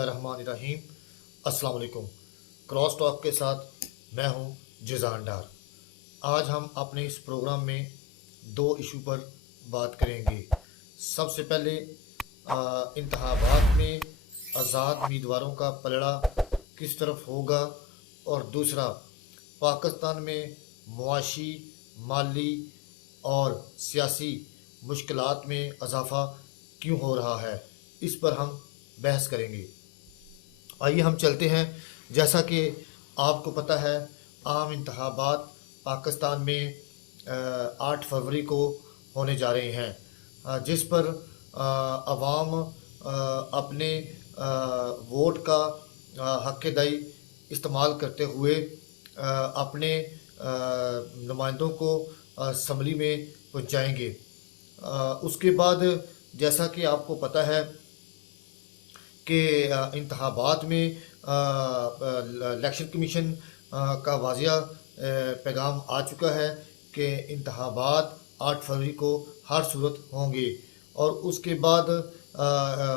बिस्मिल्लाहिर्रहमानिर्रहीम। अस्सलाम वालेकुम। क्रॉस टॉक के साथ मैं हूं जिजान डार। आज हम अपने इस प्रोग्राम में दो इशू पर बात करेंगे। सबसे पहले इंतखाबात में आज़ाद उम्मीदवारों का पलड़ा किस तरफ होगा, और दूसरा पाकिस्तान में मुआशी, माली और सियासी मुश्किलात में इजाफ़ा क्यों हो रहा है, इस पर हम बहस करेंगे। आइए हम चलते हैं। जैसा कि आपको पता है, आम इंतखाबात पाकिस्तान में 8 फरवरी को होने जा रहे हैं, जिस पर अवाम अपने वोट का हक़ दाई इस्तेमाल करते हुए अपने नुमाइंदों को असम्बली में पहुंचाएंगे। उसके बाद जैसा कि आपको पता है कि इंतखाबात में इलेक्शन कमीशन का वाज़िया पैगाम आ चुका है कि इंतखाबात 8 फरवरी को हर सूरत होंगे। और उसके बाद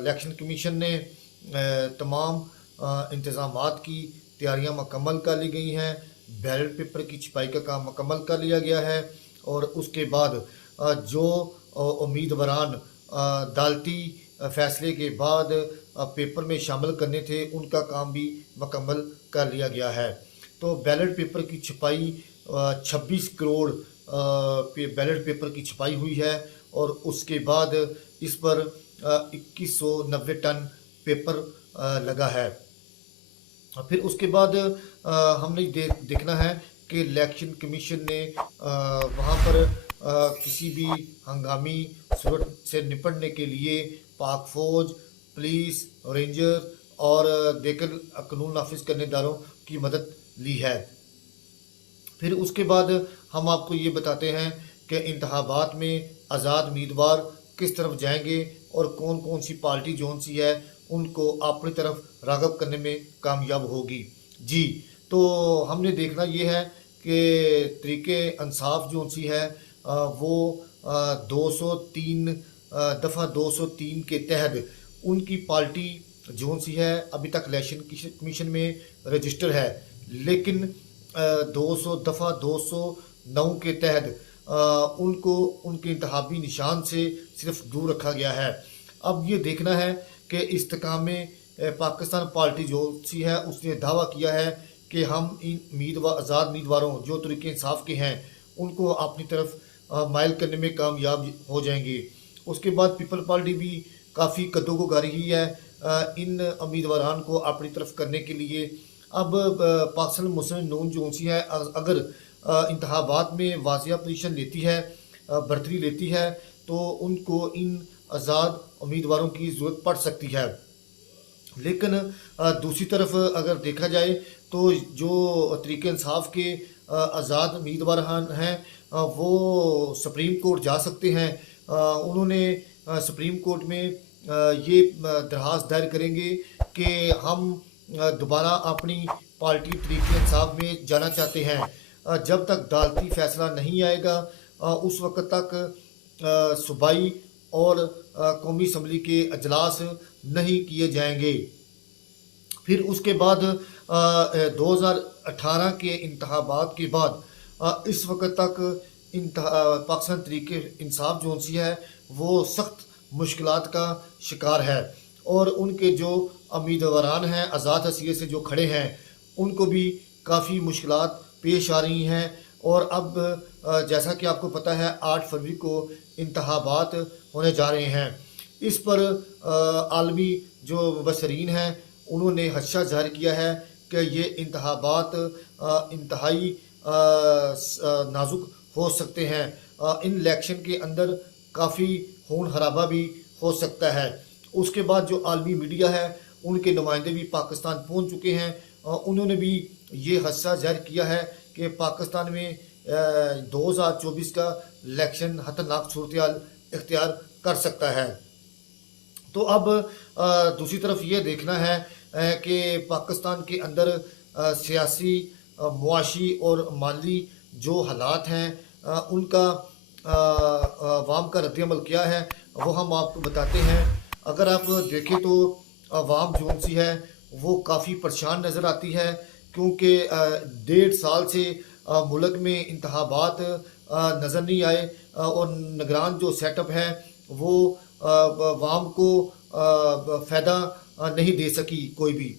इलेक्शन कमीशन ने तमाम इंतज़ामात की तैयारियां मुकम्मल कर ली गई हैं। बैलेट पेपर की छपाई का काम मुकम्मल कर लिया गया है। और उसके बाद जो उम्मीदवारान अदालती फ़ैसले के बाद पेपर में शामिल करने थे, उनका काम भी मुकम्मल कर लिया गया है। तो बैलेट पेपर की छपाई 26 करोड़ बैलेट पेपर की छपाई हुई है। और उसके बाद इस पर 2190 टन पेपर लगा है। फिर उसके बाद हमने देखना है कि इलेक्शन कमीशन ने वहाँ पर किसी भी हंगामी सूरत से निपटने के लिए पाक फौज, पुलिस, रेंजर और देकर कानून नाफिज करने दारों की मदद ली है। फिर उसके बाद हम आपको ये बताते हैं कि इंतखाबात में आज़ाद उम्मीदवार किस तरफ जाएंगे और कौन कौन सी पार्टी जौन सी है उनको अपनी तरफ राग़ब करने में कामयाब होगी। जी, तो हमने देखना ये है कि तरीक़े इंसाफ जौन सी है वो 203 दफ़ा 203 के तहत उनकी पार्टी जौन सी है अभी तक इलेक्शन कमीशन में रजिस्टर है, लेकिन 200 दफ़ा 209 के तहत उनको उनके इंतखाबी निशान से सिर्फ दूर रखा गया है। अब ये देखना है कि इस्तेकाम में पाकिस्तान पार्टी जो सी है उसने दावा किया है कि हम इन आज़ाद उम्मीदवारों जो तरीके इंसाफ के हैं उनको अपनी तरफ माइल करने में कामयाब हो जाएंगे। उसके बाद पीपल पार्टी भी काफ़ी कद्दू को गा रही है इन उम्मीदवारान को अपनी तरफ करने के लिए। अब पाकिस्तान मुस्लिम नून जो सी है अगर इंतखाबात में वाज़िया पोजीशन लेती है, बरतरी लेती है, तो उनको इन आज़ाद उम्मीदवारों की ज़रूरत पड़ सकती है। लेकिन दूसरी तरफ अगर देखा जाए तो जो तरीके इंसाफ के आज़ाद उम्मीदवार हैं वो सुप्रीम कोर्ट जा सकते हैं। उन्होंने सुप्रीम कोर्ट में ये दरख्वास्त दायर करेंगे कि हम दोबारा अपनी पार्टी तरीके इंसाफ में जाना चाहते हैं। जब तक अदालती फ़ैसला नहीं आएगा उस वक़्त तक सूबाई और कौमी असम्बली के अजलास नहीं किए जाएंगे। फिर उसके बाद 2018 के इंतखाबात के बाद इस वक्त तक पाकिस्तान तरीके इंसाफ जो सी है वो सख्त मुश्किलात का शिकार है। और उनके जो उम्मीदवारान हैं आज़ाद हसीयत से जो खड़े हैं उनको भी काफ़ी मुश्किलात पेश आ रही हैं। और अब जैसा कि आपको पता है 8 फरवरी को इंतखाबात होने जा रहे हैं। इस पर आलमी जो मुबसरीन हैं उन्होंने खदशा ज़ाहिर किया है कि ये इंतखाबात इंतहाई नाजुक हो सकते हैं। इन इलेक्शन के अंदर काफ़ी खून खराबा भी हो सकता है। उसके बाद जो आलमी मीडिया है उनके नुमाइंदे भी पाकिस्तान पहुंच चुके हैं। उन्होंने भी ये खदशा ज़ाहिर किया है कि पाकिस्तान में 2024 का इलेक्शन खतरनाक सूरत इख्तियार कर सकता है। तो अब दूसरी तरफ ये देखना है कि पाकिस्तान के अंदर सियासी, मुआशी और माली जो हालात हैं उनका अवाम का रद्द अमल क्या है वो हम आपको बताते हैं। अगर आप देखें तो आवाम जो सी है वो काफ़ी परेशान नज़र आती है, क्योंकि 1.5 साल से मुल्क में इंतखाबात नज़र नहीं आए, और निगरान जो सेटअप है वो आवाम को फ़ायदा नहीं दे सकी। कोई भी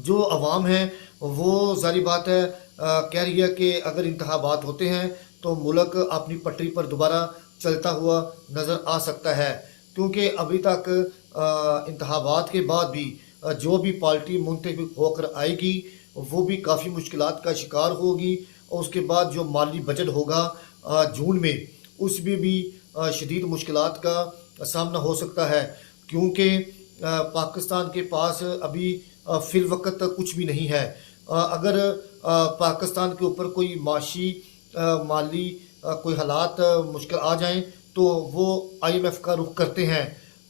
जो अवाम है वो ज़ाहिर बात है कह रही है कि अगर इंतखाबात होते हैं तो मुल्क अपनी पटरी पर दोबारा चलता हुआ नज़र आ सकता है, क्योंकि अभी तक इंतखाबात के बाद भी जो भी पार्टी मुंतखब होकर आएगी वो भी काफ़ी मुश्किलात का शिकार होगी, और उसके बाद जो माली बजट होगा जून में, उसमें भी शदीद मुश्किलात का सामना हो सकता है, क्योंकि पाकिस्तान के पास अभी फिल वक्त कुछ भी नहीं है। अगर पाकिस्तान के ऊपर कोई माशी माली कोई हालात मुश्किल आ जाएं तो वो IMF का रुख करते हैं।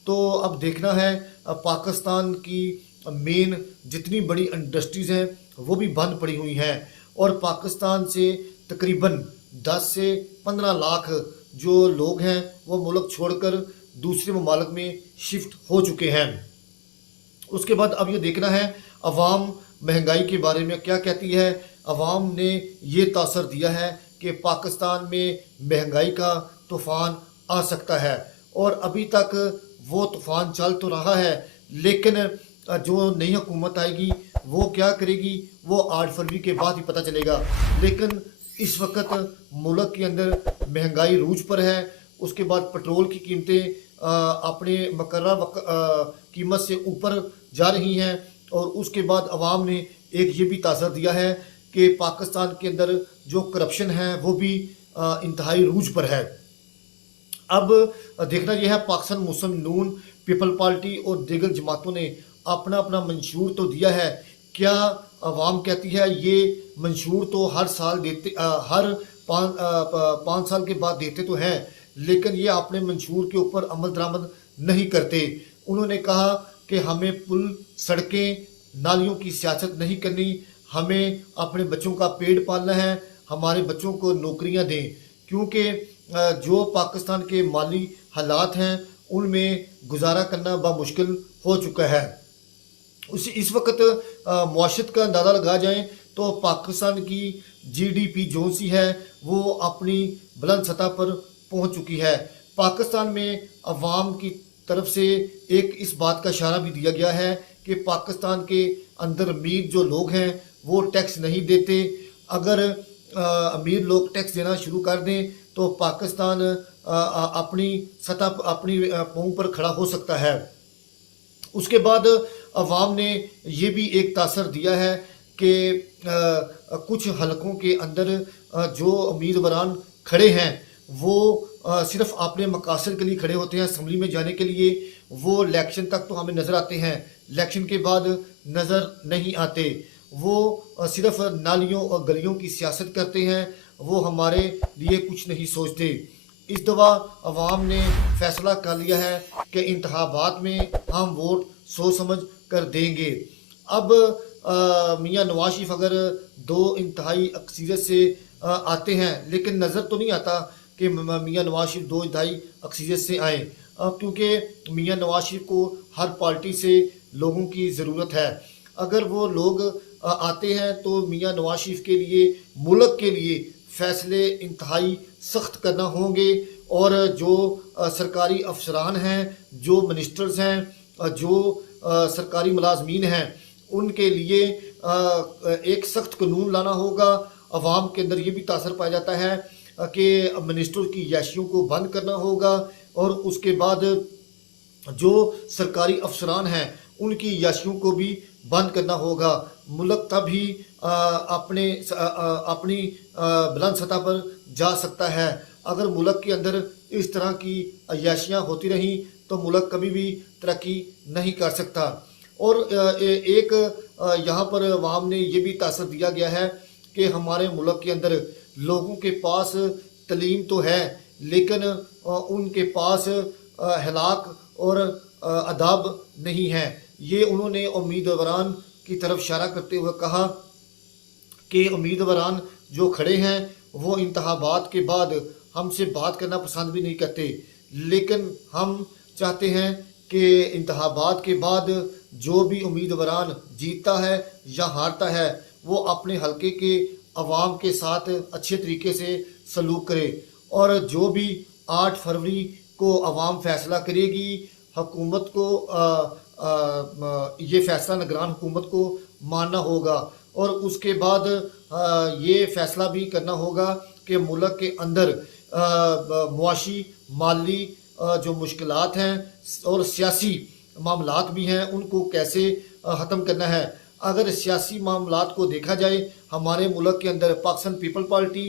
तो अब देखना है, पाकिस्तान की मेन जितनी बड़ी इंडस्ट्रीज़ हैं वो भी बंद पड़ी हुई हैं, और पाकिस्तान से तकरीबन 10 से 15 लाख जो लोग हैं वो मुल्क छोड़कर दूसरे ममालिक में शिफ्ट हो चुके हैं। उसके बाद अब ये देखना है अवाम महंगाई के बारे में क्या कहती है। अवाम ने ये तासर दिया है कि पाकिस्तान में महंगाई का तूफ़ान आ सकता है, और अभी तक वो तूफ़ान चल तो रहा है, लेकिन जो नई हुकूमत आएगी वो क्या करेगी वो 8 फरवरी के बाद ही पता चलेगा। लेकिन इस वक्त मुल्क के अंदर महंगाई रूज पर है। उसके बाद पेट्रोल की कीमतें अपने मुकर्रर कीमत से ऊपर जा रही हैं, और उसके बाद अवाम ने एक ये भी तासर दिया है कि पाकिस्तान के अंदर जो करप्शन है वो भी इंतहाई रूज पर है। अब देखना यह है, पाकिस्तान मुस्लिम नून पीपल पार्टी और दीगर जमातों ने अपना अपना मंशूर तो दिया है। क्या अवाम कहती है ये मंशूर तो हर साल देते, हर 5 साल के बाद देते तो हैं, लेकिन ये अपने मंशूर के ऊपर अमल दरामद नहीं करते। उन्होंने कहा कि हमें पुल, सड़कें, नालियों की सियासत नहीं करनी, हमें अपने बच्चों का पेट पालना है, हमारे बच्चों को नौकरियां दें, क्योंकि जो पाकिस्तान के माली हालात हैं उनमें गुजारा करना बामुश्किल हो चुका है। इस वक्त मुआशरत का अंदाज़ा लगा जाए तो पाकिस्तान की GDP जो सी है वो अपनी बुलंद सतह पर पहुंच चुकी है। पाकिस्तान में अवाम की तरफ से एक इस बात का इशारा भी दिया गया है कि पाकिस्तान के अंदर अमीर जो लोग हैं वो टैक्स नहीं देते। अगर अमीर लोग टैक्स देना शुरू कर दें तो पाकिस्तान अपनी सतह अपनी पाँव पर खड़ा हो सकता है। उसके बाद अवाम ने ये भी एक तासर दिया है कि कुछ हलकों के अंदर जो उम्मीदवारान खड़े हैं वो सिर्फ अपने मकासद के लिए खड़े होते हैं, असम्बली में जाने के लिए। वो इलेक्शन तक तो हमें नज़र आते हैं, इलेक्शन के बाद नज़र नहीं आते। वो सिर्फ नालियों और गलियों की सियासत करते हैं, वो हमारे लिए कुछ नहीं सोचते। इस दफ़ा अवाम ने फैसला कर लिया है कि इंतखाबात में हम वोट सोच समझ कर देंगे। अब मियाँ नवाज शरीफ अगर 2 इंतहाई अक्सरियत से आते हैं, लेकिन नज़र तो नहीं आता कि मियाँ नवाज शरीफ 2 इंतहाई अक्सरियत से आएँ, क्योंकि मियाँ नवाज शरीफ को हर पार्टी से लोगों की ज़रूरत है। अगर वो लोग आते हैं तो मियाँ नवाज शरीफ के लिए, मुल्क के लिए फ़ैसले इंतहाई सख्त करना होंगे, और जो सरकारी अफसरान हैं, जो मिनिस्टर्स हैं, जो सरकारी मुलाजमीन हैं, उनके लिए एक सख्त कानून लाना होगा। अवाम के अंदर ये भी तासर पाया जाता है कि मिनिस्टरों की याशियों को बंद करना होगा, और उसके बाद जो सरकारी अफसरान हैं उनकी याशियों को भी बंद करना होगा। मुल्क तभी अपनी बुलंद सतह पर जा सकता है। अगर मुल्क के अंदर इस तरह की अय्याशियाँ होती रहीं तो मुल्क कभी भी तरक्की नहीं कर सकता। और एक यहाँ पर अवाम ने ये भी तासर दिया गया है कि हमारे मुल्क के अंदर लोगों के पास तलीम तो है, लेकिन उनके पास हलाक और अदाब नहीं है। ये उन्होंने उम्मीदवारान की तरफ इशारा करते हुए कहा कि उम्मीदवारान जो खड़े हैं वो इंतखाबात के बाद हमसे बात करना पसंद भी नहीं करते, लेकिन हम चाहते हैं कि इंतखाबात के बाद जो भी उम्मीदवारान जीतता है या हारता है वो अपने हलके के अवाम के साथ अच्छे तरीके से सलूक करे, और जो भी 8 फरवरी को अवाम फैसला करेगी, हुकूमत को ये फैसला निगरान हुकूमत को मानना होगा। और उसके बाद ये फैसला भी करना होगा कि मुल्क के अंदर मुआशी माली जो मुश्किलात हैं और सियासी मामलात भी हैं उनको कैसे ख़त्म करना है। अगर सियासी मामलात को देखा जाए, हमारे मुल्क के अंदर पाकिस्तान पीपल पार्टी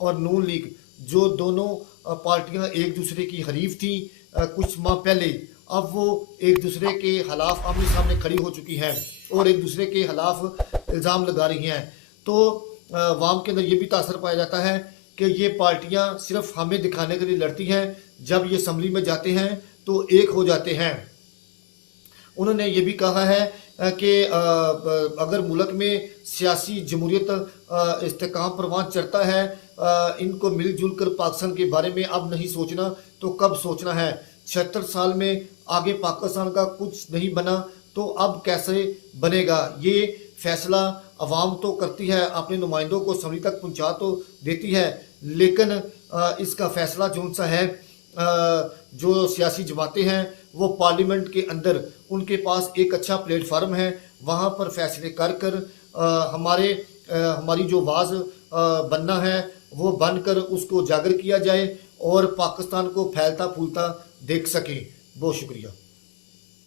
और नून लीग, जो दोनों पार्टियां एक दूसरे की हरीफ थी कुछ माह पहले, अब वो एक दूसरे के खिलाफ आमने सामने खड़ी हो चुकी हैं और एक दूसरे के खिलाफ इल्ज़ाम लगा रही हैं। तो अवाम के अंदर ये भी तासर पाया जाता है कि ये पार्टियां सिर्फ हमें दिखाने के लिए लड़ती हैं, जब ये असम्बली में जाते हैं तो एक हो जाते हैं। उन्होंने ये भी कहा है कि अगर मुल्क में सियासी जमहूरियत इस्तेकाम परवान चढ़ता है, इनको मिलजुल कर पाकिस्तान के बारे में अब नहीं सोचना तो कब सोचना है। 76 साल में आगे पाकिस्तान का कुछ नहीं बना तो अब कैसे बनेगा। ये फैसला अवाम तो करती है, अपने नुमाइंदों को असम्बली तक पहुंचा तो देती है, लेकिन इसका फैसला जो सा है, जो सियासी जमातें हैं वो पार्लियामेंट के अंदर उनके पास एक अच्छा प्लेटफार्म है, वहाँ पर फैसले कर कर हमारी जो आवाज़ बनना है वो बनकर उसको उजागर किया जाए और पाकिस्तान को फैलता फूलता देख सकें। बहुत शुक्रिया।